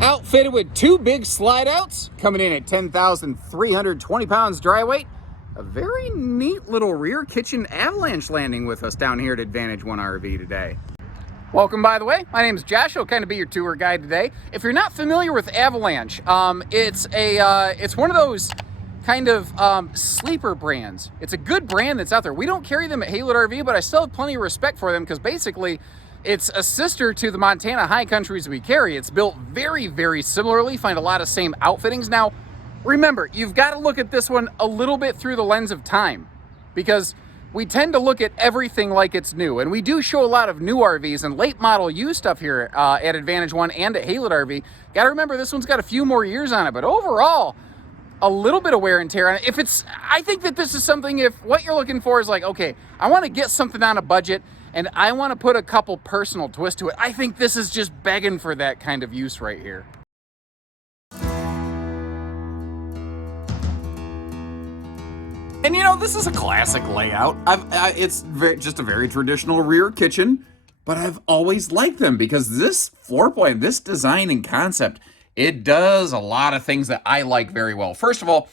Outfitted with two big slide outs, coming in at 10,320 pounds dry weight. A very neat little rear kitchen avalanche landing with us down here at Advantage One RV today. Welcome, by the way. My name is Josh. I'll kind of be your tour guide today. If you're not familiar with Avalanche, it's one of those kind of sleeper brands. It's a good brand that's out there. We don't carry them at Haylett RV, but I still have plenty of respect for them because basically it's a sister to the Montana High Countries we carry. It's built very, very similarly. Find a lot of same outfittings. Now, remember, you've got to look at this one a little bit through the lens of time because we tend to look at everything like it's new. And we do show a lot of new RVs and late model used stuff here at Advantage One and at Haylett RV. Got to remember, this one's got a few more years on it, but overall, a little bit of wear and tear on it. I think that this is something, if what you're looking for is like, okay, I want to get something on a budget and I want to put a couple personal twists to it, I think this is just begging for that kind of use right here. And you know, this is a classic layout. It's just a very traditional rear kitchen, but I've always liked them because this floor plan, this design and concept, it does a lot of things that I like very well. First of all,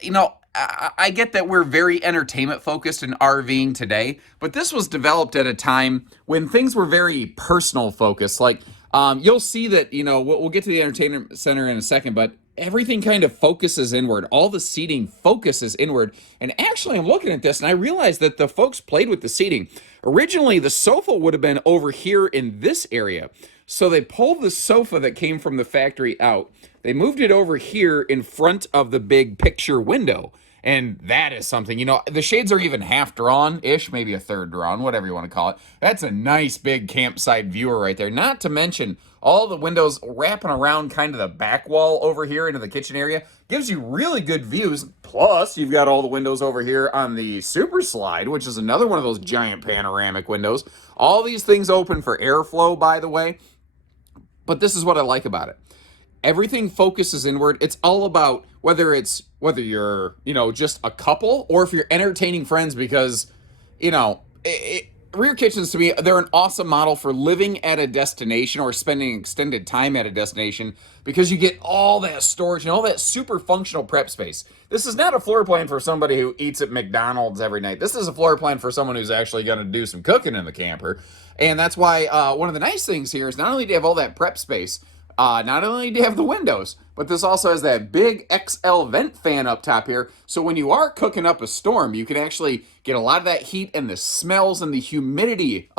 you know, I get that we're very entertainment focused in RVing today, but this was developed at a time when things were very personal focused. Like you'll see that, you know, we'll get to the entertainment center in a second, but everything kind of focuses inward. All the seating focuses inward. And actually, I'm looking at this and I realized that the folks played with the seating. Originally, the sofa would have been over here in this area. So they pulled the sofa that came from the factory out. They moved it over here in front of the big picture window. And that is something, you know, the shades are even half drawn-ish, maybe a third drawn, whatever you want to call it. That's a nice big campsite viewer right there. Not to mention all the windows wrapping around kind of the back wall over here into the kitchen area. Gives you really good views. Plus, you've got all the windows over here on the Super Slide, which is another one of those giant panoramic windows. All these things open for airflow, by the way. But this is what I like about it. Everything focuses inward. It's all about whether you're, you know, just a couple or if you're entertaining friends because, you know, rear kitchens to me, they're an awesome model for living at a destination or spending extended time at a destination because you get all that storage and all that super functional prep space. This is not a floor plan for somebody who eats at McDonald's every night. This is a floor plan for someone who's actually going to do some cooking in the camper. And that's why one of the nice things here is not only do you have all that prep space, not only do you have the windows, but this also has that big XL vent fan up top here. So when you are cooking up a storm, you can actually get a lot of that heat and the smells and the humidity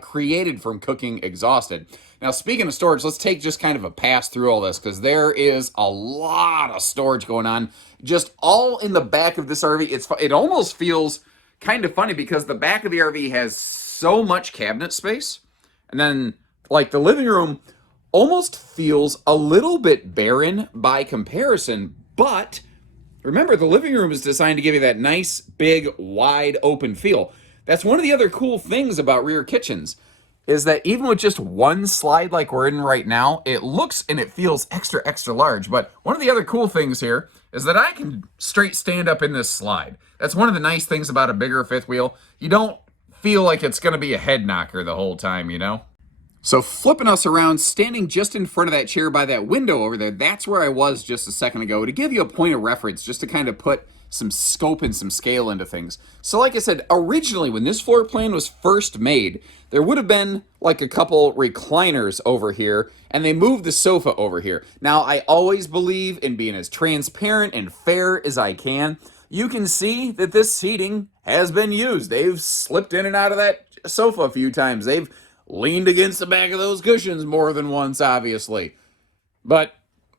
created from cooking exhausted. Now, speaking of storage, let's take just kind of a pass through all this because there is a lot of storage going on just all in the back of this RV. It almost feels kind of funny because the back of the RV has so much cabinet space. And then, like, the living room almost feels a little bit barren by comparison, but remember, the living room is designed to give you that nice, big, wide open feel. That's one of the other cool things about rear kitchens, is that even with just one slide like we're in right now, it looks and it feels extra, extra large. But one of the other cool things here is that I can straight stand up in this slide. That's one of the nice things about a bigger fifth wheel. You don't feel like it's going to be a head knocker the whole time, you know? So flipping us around, standing just in front of that chair by that window over there, that's where I was just a second ago, to give you a point of reference, just to kind of put some scope and some scale into things. So like I said, originally when this floor plan was first made, there would have been like a couple recliners over here, and they moved the sofa over here. Now, I always believe in being as transparent and fair as I can. You can see that this seating has been used. They've slipped in and out of that sofa a few times. They've leaned against the back of those cushions more than once, obviously. But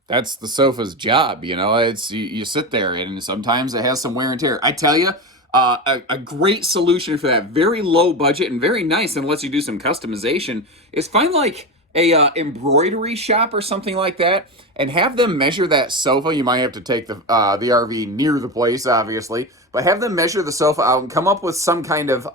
that's the sofa's job, you know. It's you sit there, and sometimes it has some wear and tear. I tell you, a great solution for that very low budget and very nice, and lets you do some customization, is find like a embroidery shop or something like that, and have them measure that sofa. You might have to take the RV near the place, obviously, but have them measure the sofa out and come up with some kind of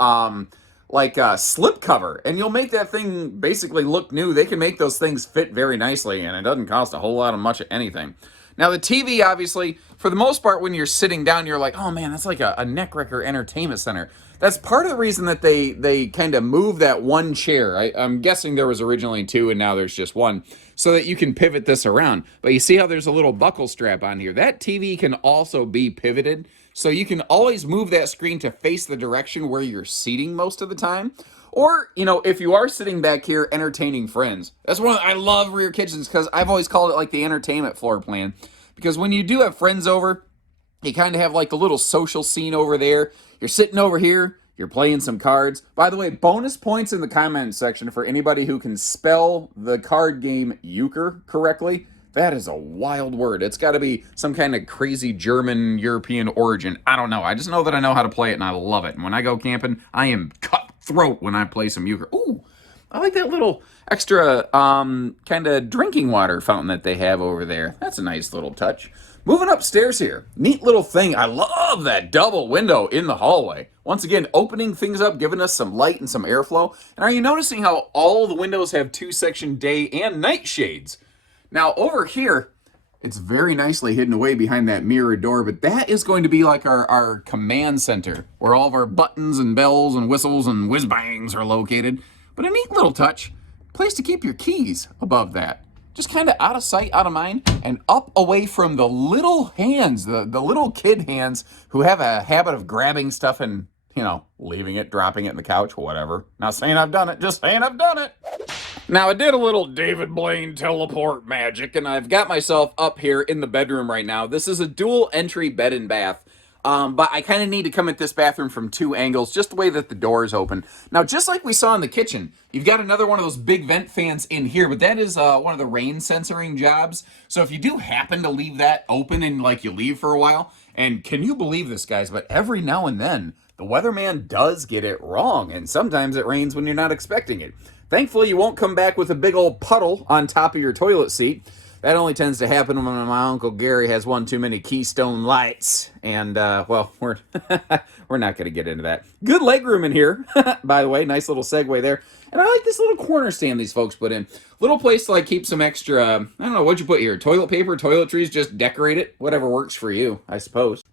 like a slip cover, and you'll make that thing basically look new. They can make those things fit very nicely, and it doesn't cost a whole lot of much of anything. Now the TV, obviously, for the most part, when you're sitting down, you're like, oh man, that's like a neck wrecker entertainment center. That's part of the reason that they kind of move that one chair. I'm guessing there was originally two and now there's just one, so that you can pivot this around. But you see how there's a little buckle strap on here? That TV can also be pivoted, so you can always move that screen to face the direction where you're seating most of the time. Or, if you are sitting back here entertaining friends, that's I love rear kitchens because I've always called it like the entertainment floor plan. Because when you do have friends over, you kind of have like a little social scene over there. You're sitting over here, you're playing some cards. By the way, bonus points in the comment section for anybody who can spell the card game euchre correctly. That is a wild word. It's got to be some kind of crazy German, European origin. I don't know. I just know that I know how to play it and I love it. And when I go camping, I am cutthroat when I play some euchre. Ooh, I like that little extra kind of drinking water fountain that they have over there. That's a nice little touch. Moving upstairs here. Neat little thing. I love that double window in the hallway. Once again, opening things up, giving us some light and some airflow. And are you noticing how all the windows have two-section day and night shades? Now, over here, it's very nicely hidden away behind that mirror door, but that is going to be like our command center, where all of our buttons and bells and whistles and whiz-bangs are located. But a neat little touch. Place to keep your keys above that. Just kind of out of sight, out of mind, and up away from the little hands, the little kid hands who have a habit of grabbing stuff and, leaving it, dropping it in the couch, whatever. Not saying I've done it, just saying I've done it. Now, I did a little David Blaine teleport magic, and I've got myself up here in the bedroom right now. This is a dual entry bed and bath. But I kind of need to come at this bathroom from two angles, just the way that the door is open. Now, just like we saw in the kitchen, you've got another one of those big vent fans in here, but that is one of the rain censoring jobs. So if you do happen to leave that open and you leave for a while, and can you believe this, guys, but every now and then, the weatherman does get it wrong, and sometimes it rains when you're not expecting it. Thankfully, you won't come back with a big old puddle on top of your toilet seat. That only tends to happen when my Uncle Gary has one too many Keystone Lights. And, we're we're not going to get into that. Good legroom in here, by the way. Nice little segue there. And I like this little corner stand these folks put in. Little place to keep some extra, I don't know, what'd you put here? Toilet paper, toiletries, just decorate it. Whatever works for you, I suppose.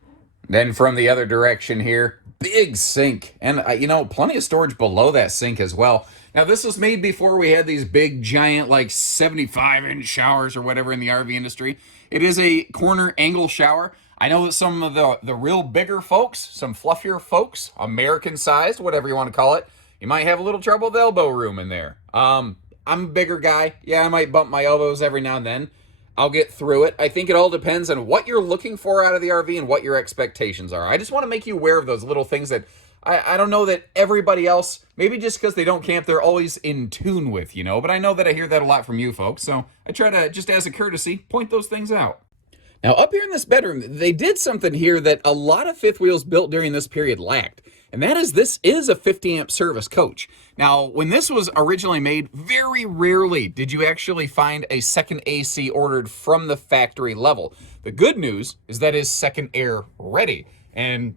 Then from the other direction here, big sink. And, plenty of storage below that sink as well. Now, this was made before we had these big, giant, 75-inch showers or whatever in the RV industry. It is a corner angle shower. I know that some of the real bigger folks, some fluffier folks, American-sized, whatever you want to call it, you might have a little trouble with elbow room in there. I'm a bigger guy. Yeah, I might bump my elbows every now and then. I'll get through it. I think it all depends on what you're looking for out of the RV and what your expectations are. I just want to make you aware of those little things that I don't know that everybody else, maybe just because they don't camp, they're always in tune with, but I know that I hear that a lot from you folks, so I try to, just as a courtesy, point those things out. Now, up here in this bedroom, they did something here that a lot of fifth wheels built during this period lacked, and that is this is a 50-amp service coach. Now, when this was originally made, very rarely did you actually find a second AC ordered from the factory level. The good news is that is second air ready, and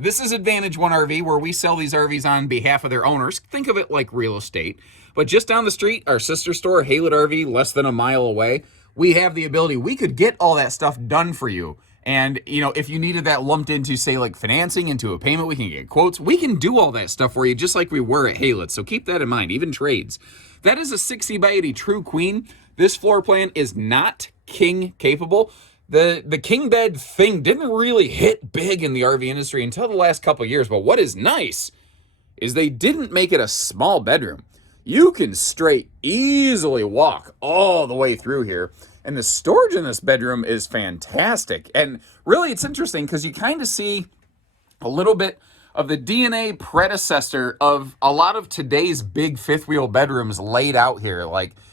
this is Advantage One RV, where we sell these RVs on behalf of their owners. Think of it like real estate. But just down the street, our sister store, Haylett RV, less than a mile away, we have the ability, we could get all that stuff done for you. And, if you needed that lumped into, say, financing, into a payment, we can get quotes. We can do all that stuff for you, just like we were at Haylett. So keep that in mind, even trades. That is a 60 by 80 True Queen. This floor plan is not king capable. The king bed thing didn't really hit big in the RV industry until the last couple of years, but what is nice is they didn't make it a small bedroom. You can straight easily walk all the way through here, and the storage in this bedroom is fantastic. And really, it's interesting because you kind of see a little bit of the DNA predecessor of a lot of today's big fifth wheel bedrooms laid out here.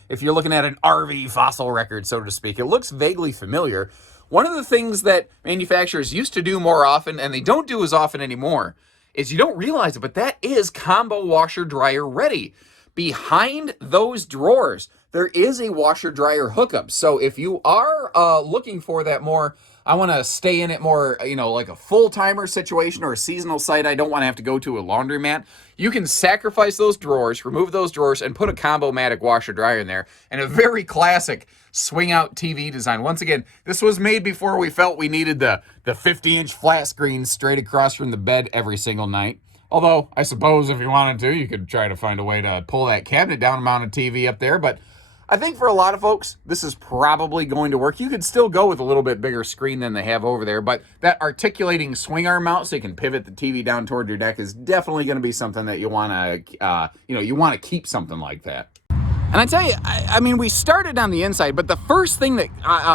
If you're looking at an RV fossil record, so to speak, it looks vaguely familiar. One of the things that manufacturers used to do more often, and they don't do as often anymore, is you don't realize it, but that is combo washer dryer ready. Behind those drawers, there is a washer dryer hookup. So if you are looking for that more, I want to stay in it more, you know, like a full timer situation or a seasonal site, I don't want to have to go to a laundromat, you can sacrifice those drawers, remove those drawers, and put a Combo-Matic washer dryer in there, and a very classic swing out TV design. Once again, this was made before we felt we needed the 50-inch flat screen straight across from the bed every single night. Although, I suppose if you wanted to, you could try to find a way to pull that cabinet down, mount a TV up there, but I think for a lot of folks, this is probably going to work. You could still go with a little bit bigger screen than they have over there, but that articulating swing arm mount so you can pivot the TV down toward your deck is definitely going to be something that you want to, you want to keep something like that. And I tell you, I mean, we started on the inside, but the first thing that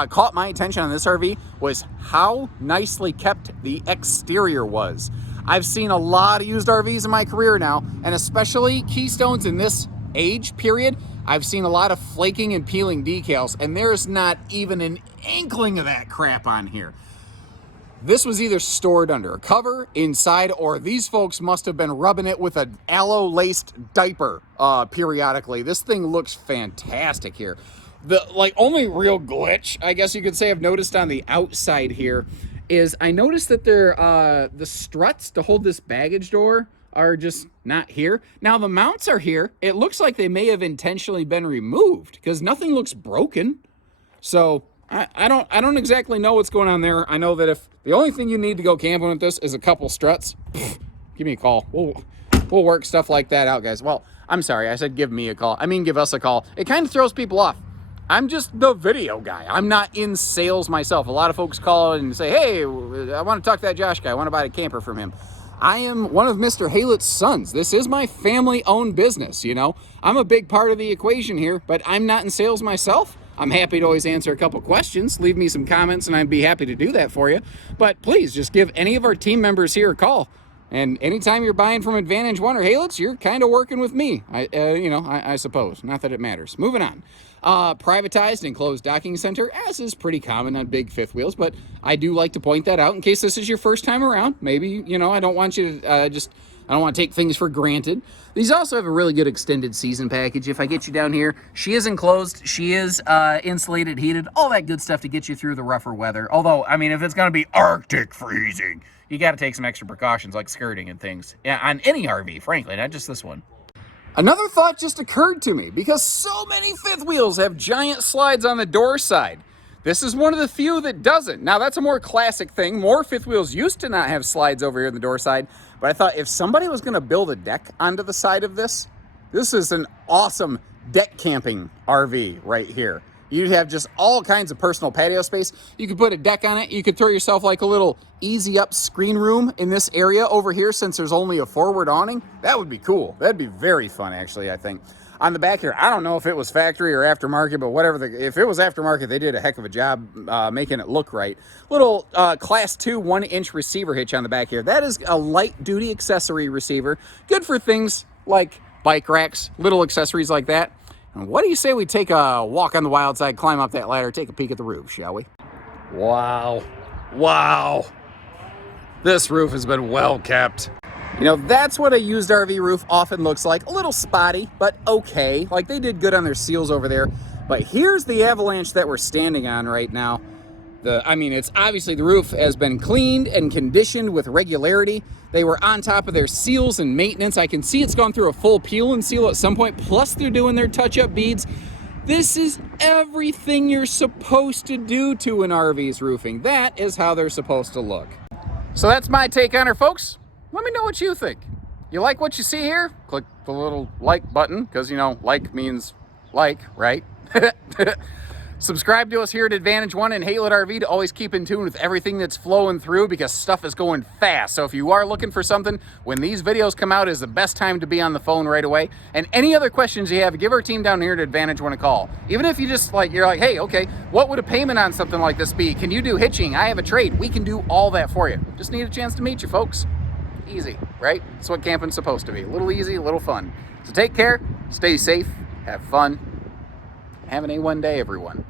caught my attention on this RV was how nicely kept the exterior was. I've seen a lot of used RVs in my career now, and especially Keystones in this age period, I've seen a lot of flaking and peeling decals, and there's not even an inkling of that crap on here. This was either stored under a cover inside, or these folks must have been rubbing it with an aloe-laced diaper periodically. This thing looks fantastic here. The only real glitch, I guess you could say, I've noticed on the outside here is I noticed that the struts to hold this baggage door are just not here. Now the mounts are here. It looks like they may have intentionally been removed because nothing looks broken. So I don't exactly know what's going on there. I know that if the only thing you need to go camping with this is a couple struts, give me a call. We'll work stuff like that out, guys. Well, I'm sorry, I said give me a call. I mean give us a call. It kind of throws people off. I'm just the video guy. I'm not in sales myself. A lot of folks call and say, hey, I want to talk to that Josh guy. I want to buy a camper from him. I am one of Mr. Haylit's sons. This is my family-owned business, you know. I'm a big part of the equation here, but I'm not in sales myself. I'm happy to always answer a couple questions. Leave me some comments, and I'd be happy to do that for you. But please, just give any of our team members here a call. And anytime you're buying from Advantage One or Haylit's, you're kind of working with me, I suppose. Not that it matters. Moving on. Privatized enclosed docking center, as is pretty common on big fifth wheels, but I do like to point that out in case this is your first time around. Maybe, I don't want you to I don't want to take things for granted. These also have a really good extended season package. If I get you down here, she is enclosed, she is insulated, heated, all that good stuff to get you through the rougher weather. Although, I mean, if it's going to be Arctic freezing, you got to take some extra precautions like skirting and things. Yeah, on any RV, frankly, not just this one. Another thought just occurred to me, because so many fifth wheels have giant slides on the door side. This is one of the few that doesn't. Now, that's a more classic thing. More fifth wheels used to not have slides over here on the door side, but I thought if somebody was going to build a deck onto the side of this, this is an awesome deck camping RV right here. You'd have just all kinds of personal patio space. You could put a deck on it. You could throw yourself like a little easy up screen room in this area over here since there's only a forward awning. That would be cool. That'd be very fun, actually, I think. On the back here, I don't know if it was factory or aftermarket, but whatever. If it was aftermarket, they did a heck of a job making it look right. Little class 2 1-inch receiver hitch on the back here. That is a light-duty accessory receiver. Good for things like bike racks, little accessories like that. And what do you say we take a walk on the wild side, climb up that ladder, take a peek at the roof, shall we? Wow. Wow. This roof has been well kept. That's what a used RV roof often looks like. A little spotty, but okay. Like, they did good on their seals over there. But here's the avalanche that we're standing on right now. It's obviously the roof has been cleaned and conditioned with regularity. They were on top of their seals and maintenance. I can see it's gone through a full peel and seal at some point. Plus, they're doing their touch-up beads. This is everything you're supposed to do to an RV's roofing. That is how they're supposed to look. So that's my take on her, folks. Let me know what you think. You like what you see here? Click the little like button, because, like means like, right? Subscribe to us here at Advantage One and Haylett RV to always keep in tune with everything that's flowing through, because stuff is going fast. So if you are looking for something, when these videos come out is the best time to be on the phone right away. And any other questions you have, give our team down here at Advantage One a call. Even if you just you're like, hey, okay, what would a payment on something like this be? Can you do hitching? I have a trade. We can do all that for you. Just need a chance to meet you, folks. Easy, right? That's what camping's supposed to be. A little easy, a little fun. So take care, stay safe, have fun. Have an A1 day, everyone.